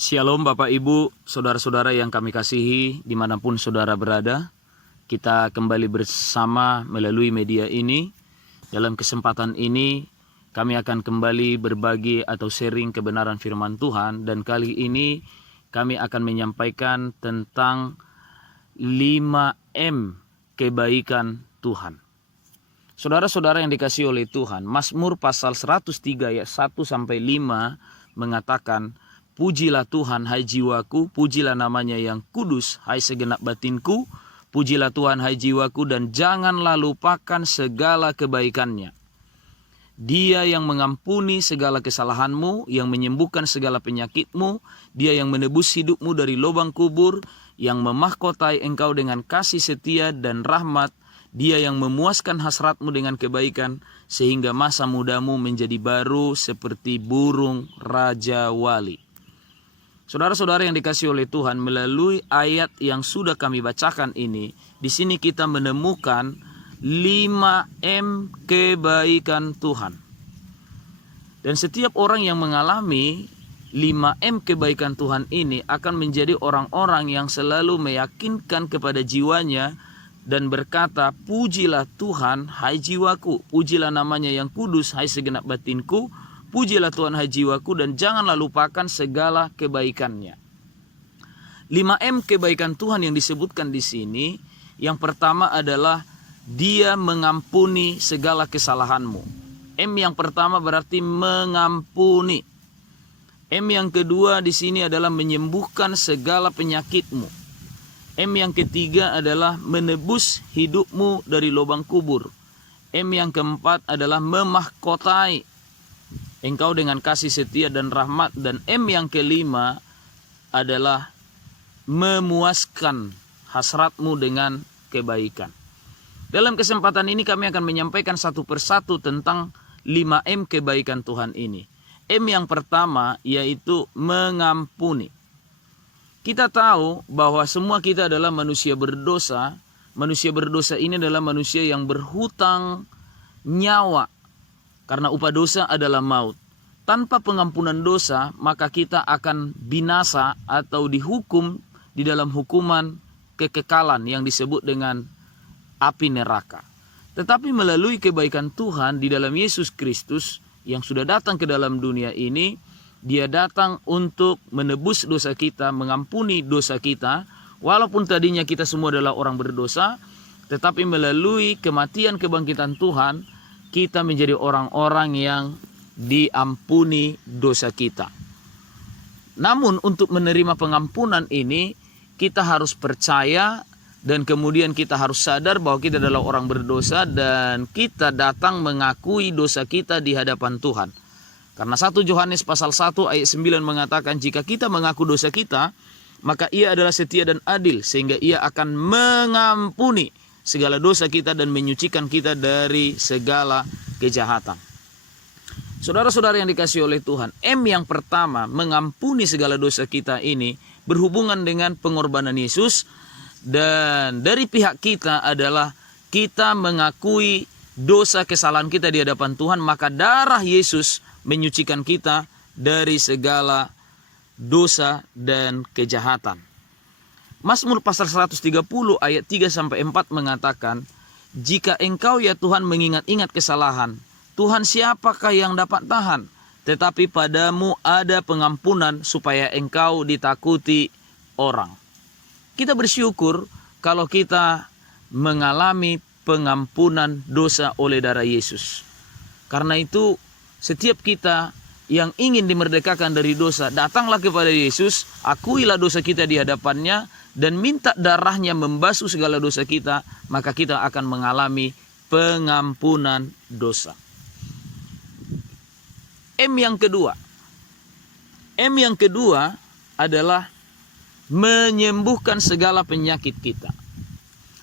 Shalom Bapak Ibu, Saudara-saudara yang kami kasihi dimanapun saudara berada. Kita kembali bersama melalui media ini. Dalam kesempatan ini kami akan kembali berbagi atau sharing kebenaran firman Tuhan. Dan kali ini kami akan menyampaikan tentang 5M kebaikan Tuhan. Saudara-saudara yang dikasihi oleh Tuhan, Mazmur pasal 103 ayat 1-5 mengatakan, "Pujilah Tuhan, hai jiwaku, pujilah namanya yang kudus, hai segenap batinku. Pujilah Tuhan, hai jiwaku, dan janganlah lupakan segala kebaikannya. Dia yang mengampuni segala kesalahanmu, yang menyembuhkan segala penyakitmu, dia yang menebus hidupmu dari lubang kubur, yang memahkotai engkau dengan kasih setia dan rahmat, dia yang memuaskan hasratmu dengan kebaikan, sehingga masa mudamu menjadi baru seperti burung raja wali." Saudara-saudara yang dikasihi oleh Tuhan, melalui ayat yang sudah kami bacakan ini, di sini kita menemukan 5M kebaikan Tuhan. Dan setiap orang yang mengalami 5M kebaikan Tuhan ini akan menjadi orang-orang yang selalu meyakinkan kepada jiwanya dan berkata, "Pujilah Tuhan, hai jiwaku, pujilah namanya yang kudus, hai segenap batinku. Pujilah Tuhan, hai jiwaku, dan janganlah lupakan segala kebaikannya." 5M kebaikan Tuhan yang disebutkan di sini, yang pertama adalah Dia mengampuni segala kesalahanmu. M yang pertama berarti mengampuni. M yang kedua di sini adalah menyembuhkan segala penyakitmu. M yang ketiga adalah menebus hidupmu dari lubang kubur. M yang keempat adalah memahkotai engkau dengan kasih setia dan rahmat. Dan M yang kelima adalah memuaskan hasratmu dengan kebaikan. Dalam kesempatan ini kami akan menyampaikan satu persatu tentang 5M kebaikan Tuhan ini. M yang pertama yaitu mengampuni. Kita tahu bahwa semua kita adalah manusia berdosa. Manusia berdosa ini adalah manusia yang berhutang nyawa, karena upah dosa adalah maut. Tanpa pengampunan dosa, maka kita akan binasa atau dihukum di dalam hukuman kekekalan yang disebut dengan api neraka. Tetapi melalui kebaikan Tuhan di dalam Yesus Kristus yang sudah datang ke dalam dunia ini, Dia datang untuk menebus dosa kita, mengampuni dosa kita. Walaupun tadinya kita semua adalah orang berdosa, tetapi melalui kematian kebangkitan Tuhan, kita menjadi orang-orang yang diampuni dosa kita. Namun untuk menerima pengampunan ini, kita harus percaya dan kemudian kita harus sadar bahwa kita adalah orang berdosa dan kita datang mengakui dosa kita di hadapan Tuhan. Karena 1 Yohanes pasal 1 ayat 9 mengatakan, jika kita mengaku dosa kita, maka Ia adalah setia dan adil sehingga Ia akan mengampuni segala dosa kita dan menyucikan kita dari segala kejahatan. Saudara-saudara yang dikasihi oleh Tuhan, M yang pertama, mengampuni segala dosa kita ini berhubungan dengan pengorbanan Yesus. Dan dari pihak kita adalah kita mengakui dosa kesalahan kita di hadapan Tuhan, maka darah Yesus menyucikan kita dari segala dosa dan kejahatan. Mazmur pasal 130 ayat 3-4 mengatakan, "Jika engkau ya Tuhan mengingat-ingat kesalahan, Tuhan siapakah yang dapat tahan? Tetapi padamu ada pengampunan supaya engkau ditakuti orang." Kita bersyukur kalau kita mengalami pengampunan dosa oleh darah Yesus. Karena itu setiap kita yang ingin dimerdekakan dari dosa, datanglah kepada Yesus, akuilah dosa kita di hadapannya, dan minta darahnya membasuh segala dosa kita, maka kita akan mengalami pengampunan dosa. M yang kedua adalah menyembuhkan segala penyakit kita.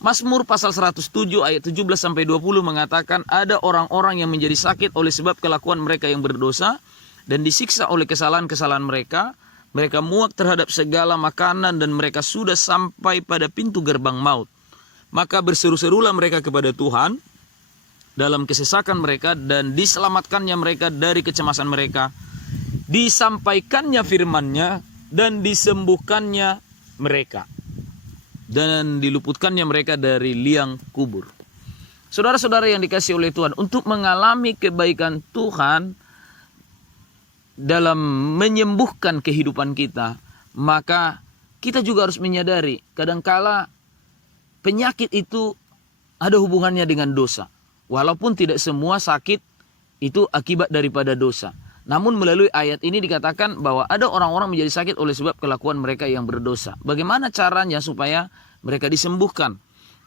Mazmur pasal 107 ayat 17-20 mengatakan, ada orang-orang yang menjadi sakit oleh sebab kelakuan mereka yang berdosa dan disiksa oleh kesalahan-kesalahan mereka. Mereka muak terhadap segala makanan dan mereka sudah sampai pada pintu gerbang maut. Maka berseru-serulah mereka kepada Tuhan dalam kesesakan mereka dan diselamatkannya mereka dari kecemasan mereka. Disampaikannya firman-Nya dan disembuhkannya mereka, dan diluputkannya mereka dari liang kubur. Saudara-saudara yang dikasihi oleh Tuhan, untuk mengalami kebaikan Tuhan dalam menyembuhkan kehidupan kita, maka kita juga harus menyadari kadangkala penyakit itu ada hubungannya dengan dosa. Walaupun tidak semua sakit itu akibat daripada dosa. Namun melalui ayat ini dikatakan bahwa ada orang-orang menjadi sakit oleh sebab kelakuan mereka yang berdosa. Bagaimana caranya supaya mereka disembuhkan?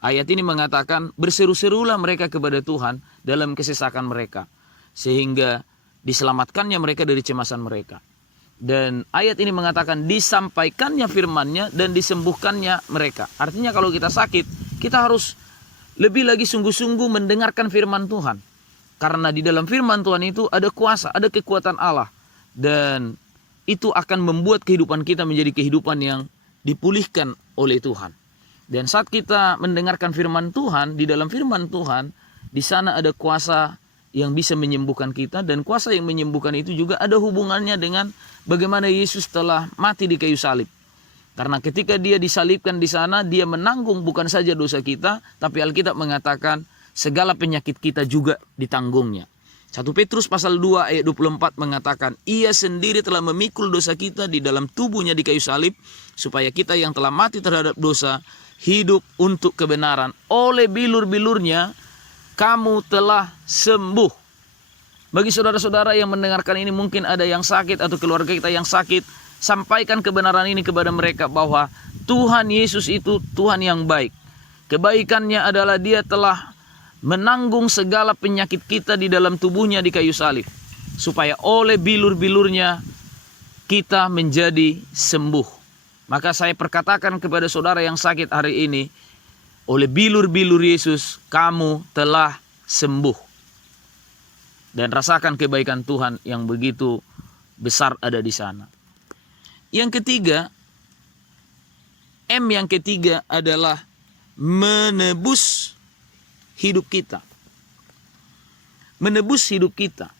Ayat ini mengatakan berseru-serulah mereka kepada Tuhan dalam kesesakan mereka, sehingga diselamatkannya mereka dari cemasan mereka. Dan ayat ini mengatakan disampaikannya firman-Nya dan disembuhkannya mereka. Artinya kalau kita sakit, kita harus lebih lagi sungguh-sungguh mendengarkan firman Tuhan. Karena di dalam firman Tuhan itu ada kuasa, ada kekuatan Allah. Dan itu akan membuat kehidupan kita menjadi kehidupan yang dipulihkan oleh Tuhan. Dan saat kita mendengarkan firman Tuhan, di dalam firman Tuhan, di sana ada kuasa yang bisa menyembuhkan kita, dan kuasa yang menyembuhkan itu juga ada hubungannya dengan bagaimana Yesus telah mati di kayu salib. Karena ketika dia disalibkan di sana, dia menanggung bukan saja dosa kita, tapi Alkitab mengatakan segala penyakit kita juga ditanggungnya. 1 Petrus pasal 2 ayat 24 mengatakan, ia sendiri telah memikul dosa kita di dalam tubuhnya di kayu salib, supaya kita yang telah mati terhadap dosa, hidup untuk kebenaran. Oleh bilur-bilurnya kamu telah sembuh. Bagi saudara-saudara yang mendengarkan ini, mungkin ada yang sakit atau keluarga kita yang sakit, sampaikan kebenaran ini kepada mereka bahwa Tuhan Yesus itu Tuhan yang baik. Kebaikannya adalah dia telah menanggung segala penyakit kita di dalam tubuhnya di kayu salib, supaya oleh bilur-bilurnya kita menjadi sembuh. Maka saya perkatakan kepada saudara yang sakit hari ini, oleh bilur-bilur Yesus kamu telah sembuh. Dan rasakan kebaikan Tuhan yang begitu besar ada di sana. Yang ketiga, M yang ketiga adalah menebus hidup kita. Menebus hidup kita.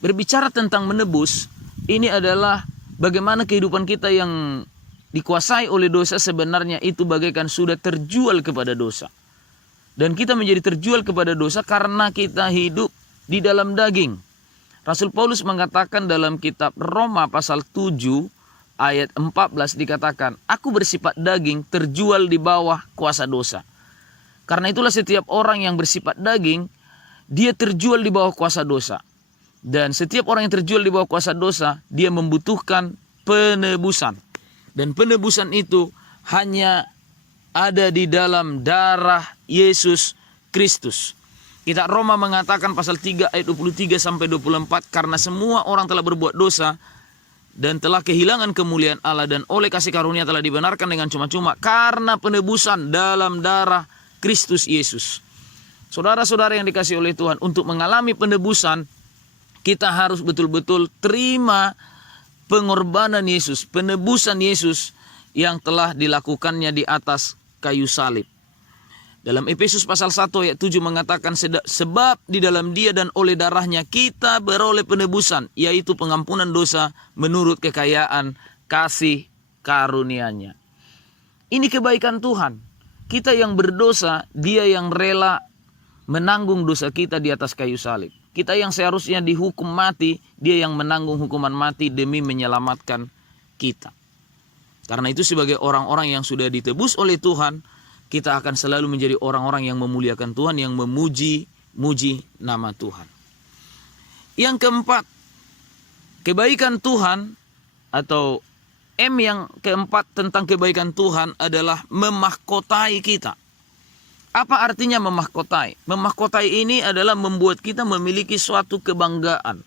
Berbicara tentang menebus, ini adalah bagaimana kehidupan kita yang dikuasai oleh dosa sebenarnya itu bagaikan sudah terjual kepada dosa. Dan kita menjadi terjual kepada dosa karena kita hidup di dalam daging. Rasul Paulus mengatakan dalam kitab Roma pasal 7 ayat 14 dikatakan, aku bersifat daging terjual di bawah kuasa dosa. Karena itulah setiap orang yang bersifat daging, dia terjual di bawah kuasa dosa. Dan setiap orang yang terjual di bawah kuasa dosa, dia membutuhkan penebusan. Dan penebusan itu hanya ada di dalam darah Yesus Kristus. Kitab Roma mengatakan pasal 3 ayat 23 sampai 24, karena semua orang telah berbuat dosa dan telah kehilangan kemuliaan Allah, dan oleh kasih karunia telah dibenarkan dengan cuma-cuma karena penebusan dalam darah Kristus Yesus. Saudara-saudara yang dikasihi oleh Tuhan, untuk mengalami penebusan kita harus betul-betul terima pengorbanan Yesus, penebusan Yesus yang telah dilakukannya di atas kayu salib. Dalam Efesus pasal 1 ayat 7 mengatakan, sebab di dalam dia dan oleh darahnya kita beroleh penebusan, yaitu pengampunan dosa menurut kekayaan kasih karunia-Nya. Ini kebaikan Tuhan. Kita yang berdosa, dia yang rela menanggung dosa kita di atas kayu salib. Kita yang seharusnya dihukum mati, dia yang menanggung hukuman mati demi menyelamatkan kita. Karena itu sebagai orang-orang yang sudah ditebus oleh Tuhan, kita akan selalu menjadi orang-orang yang memuliakan Tuhan, yang memuji nama Tuhan. Yang keempat, kebaikan Tuhan atau M yang keempat tentang kebaikan Tuhan adalah memahkotai kita. Apa artinya memahkotai? Memahkotai ini adalah membuat kita memiliki suatu kebanggaan,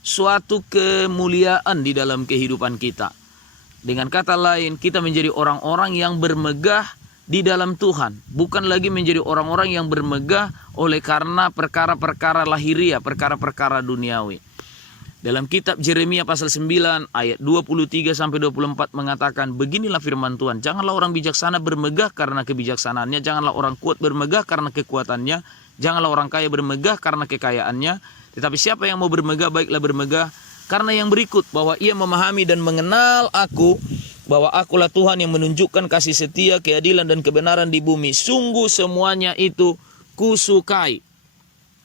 suatu kemuliaan di dalam kehidupan kita. Dengan kata lain, kita menjadi orang-orang yang bermegah di dalam Tuhan. Bukan lagi menjadi orang-orang yang bermegah oleh karena perkara-perkara lahiriah, perkara-perkara duniawi. Dalam kitab Yeremia pasal 9 ayat 23 sampai 24 mengatakan, beginilah firman Tuhan, janganlah orang bijaksana bermegah karena kebijaksanaannya, janganlah orang kuat bermegah karena kekuatannya, janganlah orang kaya bermegah karena kekayaannya, tetapi siapa yang mau bermegah, baiklah bermegah Karena yang berikut, bahwa ia memahami dan mengenal aku, bahwa akulah Tuhan yang menunjukkan kasih setia, keadilan dan kebenaran di bumi. Sungguh semuanya itu kusukai.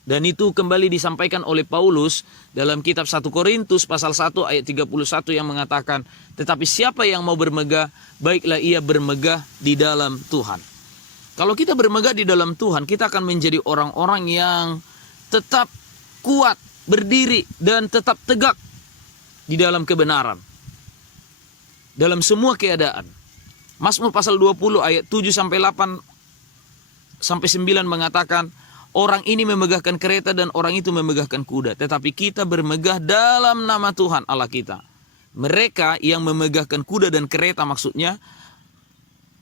Dan itu kembali disampaikan oleh Paulus dalam kitab 1 Korintus pasal 1 ayat 31 yang mengatakan, tetapi siapa yang mau bermegah, baiklah ia bermegah di dalam Tuhan. Kalau kita bermegah di dalam Tuhan, kita akan menjadi orang-orang yang tetap kuat, berdiri, dan tetap tegak di dalam kebenaran. Dalam semua keadaan. Mazmur pasal 20 ayat 7 sampai 8 sampai 9 mengatakan, orang ini memegahkan kereta dan orang itu memegahkan kuda, tetapi kita bermegah dalam nama Tuhan Allah kita. Mereka yang memegahkan kuda dan kereta maksudnya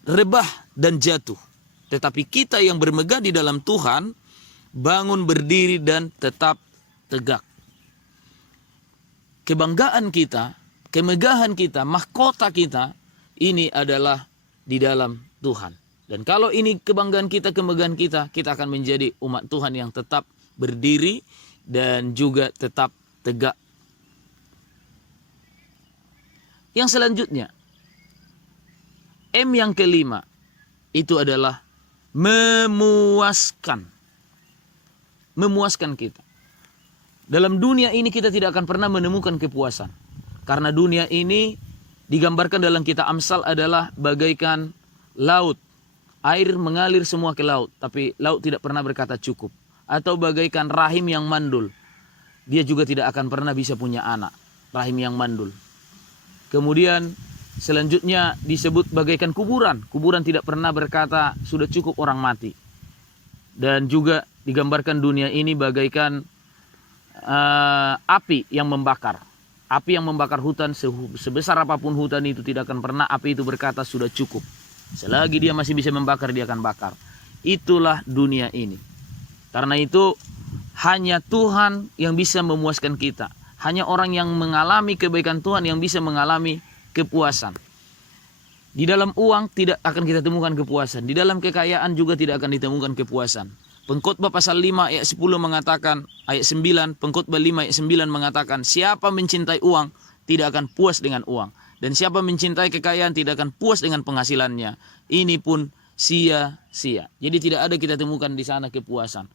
rebah dan jatuh. Tetapi kita yang bermegah di dalam Tuhan bangun berdiri dan tetap tegak. Kebanggaan kita, kemegahan kita, mahkota kita ini adalah di dalam Tuhan. Dan kalau ini kebanggaan kita, kemegahan kita, kita akan menjadi umat Tuhan yang tetap berdiri dan juga tetap tegak. Yang selanjutnya, M yang kelima, itu adalah memuaskan. Memuaskan kita. Dalam dunia ini kita tidak akan pernah menemukan kepuasan. Karena dunia ini digambarkan dalam kitab Amsal adalah bagaikan laut. Air mengalir semua ke laut, tapi laut tidak pernah berkata cukup. Atau bagaikan rahim yang mandul. Dia juga tidak akan pernah bisa punya anak. Rahim yang mandul. Kemudian selanjutnya disebut bagaikan kuburan. Kuburan tidak pernah berkata sudah cukup orang mati. Dan juga digambarkan dunia ini bagaikan api yang membakar. Api yang membakar hutan, sebesar apapun hutan itu tidak akan pernah api itu berkata sudah cukup. Selagi dia masih bisa membakar, dia akan bakar. Itulah dunia ini. Karena itu hanya Tuhan yang bisa memuaskan kita. Hanya orang yang mengalami kebaikan Tuhan yang bisa mengalami kepuasan. Di dalam uang tidak akan kita temukan kepuasan. Di dalam kekayaan juga tidak akan ditemukan kepuasan. Pengkhotbah pasal 5 ayat 10 mengatakan, ayat 9, Pengkhotbah 5 ayat 9 mengatakan, siapa mencintai uang tidak akan puas dengan uang. Dan siapa mencintai kekayaan tidak akan puas dengan penghasilannya. Ini pun sia-sia. Jadi tidak ada kita temukan di sana kepuasan.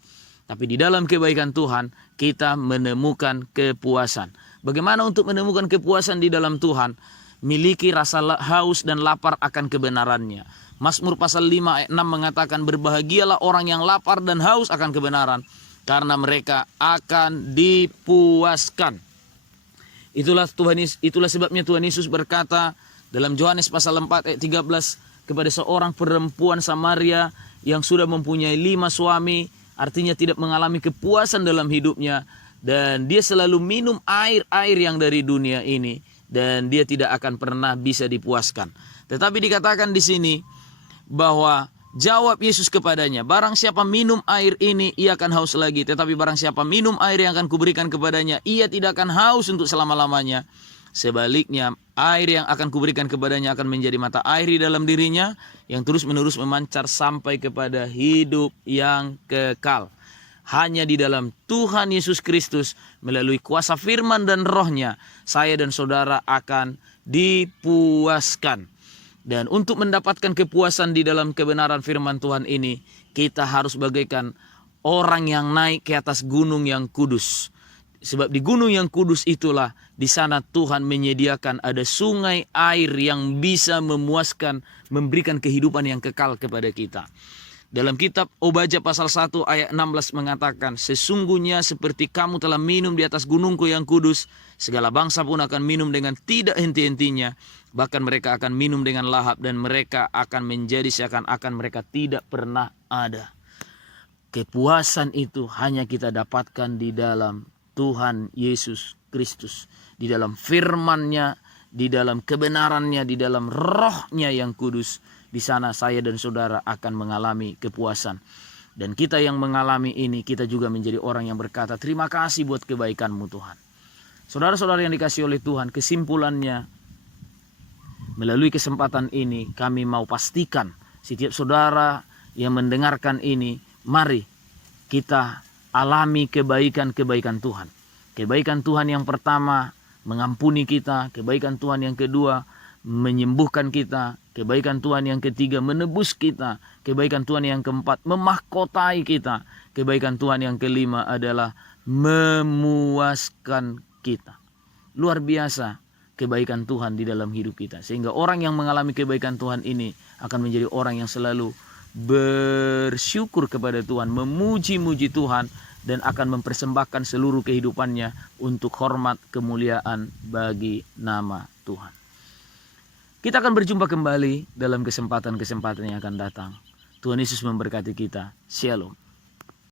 Tapi di dalam kebaikan Tuhan kita menemukan kepuasan. Bagaimana untuk menemukan kepuasan di dalam Tuhan? Miliki rasa haus dan lapar akan kebenarannya. Mazmur pasal 5 ayat 6 mengatakan, berbahagialah orang yang lapar dan haus akan kebenaran, karena mereka akan dipuaskan. Itulah sebabnya Tuhan Yesus berkata dalam Yohanes pasal 4 ayat 13 kepada seorang perempuan Samaria yang sudah mempunyai 5 suami, artinya tidak mengalami kepuasan dalam hidupnya, dan dia selalu minum air yang dari dunia ini, dan dia tidak akan pernah bisa dipuaskan. Tetapi dikatakan di sini bahwa jawab Yesus kepadanya, barang siapa minum air ini, ia akan haus lagi. Tetapi barang siapa minum air yang akan kuberikan kepadanya, ia tidak akan haus untuk selama-lamanya. Sebaliknya, air yang akan kuberikan kepadanya akan menjadi mata air di dalam dirinya, yang terus-menerus memancar sampai kepada hidup yang kekal. Hanya di dalam Tuhan Yesus Kristus, melalui kuasa firman dan rohnya, saya dan saudara akan dipuaskan. Dan untuk mendapatkan kepuasan di dalam kebenaran firman Tuhan ini, kita harus bagaikan orang yang naik ke atas gunung yang kudus. Sebab di gunung yang kudus itulah, di sana Tuhan menyediakan ada sungai air yang bisa memuaskan, memberikan kehidupan yang kekal kepada kita. Dalam kitab Obaja pasal 1 ayat 16 mengatakan, sesungguhnya seperti kamu telah minum di atas gunungku yang kudus, segala bangsa pun akan minum dengan tidak henti-hentinya. Bahkan mereka akan minum dengan lahap, dan mereka akan menjadi seakan-akan mereka tidak pernah ada. Kepuasan itu hanya kita dapatkan di dalam Tuhan Yesus Kristus. Di dalam firman-Nya, di dalam kebenaran-Nya, di dalam roh-Nya yang kudus. Di sana saya dan saudara akan mengalami kepuasan. Dan kita yang mengalami ini, kita juga menjadi orang yang berkata, terima kasih buat kebaikan-Mu Tuhan. Saudara-saudara yang dikasihi oleh Tuhan, kesimpulannya, melalui kesempatan ini kami mau pastikan setiap saudara yang mendengarkan ini, mari kita alami kebaikan-kebaikan Tuhan. Kebaikan Tuhan yang pertama mengampuni kita. Kebaikan Tuhan yang kedua, menyembuhkan kita. Kebaikan Tuhan yang ketiga, menebus kita. Kebaikan Tuhan yang keempat, memahkotai kita. Kebaikan Tuhan yang kelima adalah memuaskan kita. Luar biasa kebaikan Tuhan di dalam hidup kita. Sehingga orang yang mengalami kebaikan Tuhan ini akan menjadi orang yang selalu bersyukur kepada Tuhan, memuji-muji Tuhan, dan akan mempersembahkan seluruh kehidupannya untuk hormat kemuliaan bagi nama Tuhan. Kita akan berjumpa kembali dalam kesempatan-kesempatan yang akan datang. Tuhan Yesus memberkati kita. Shalom.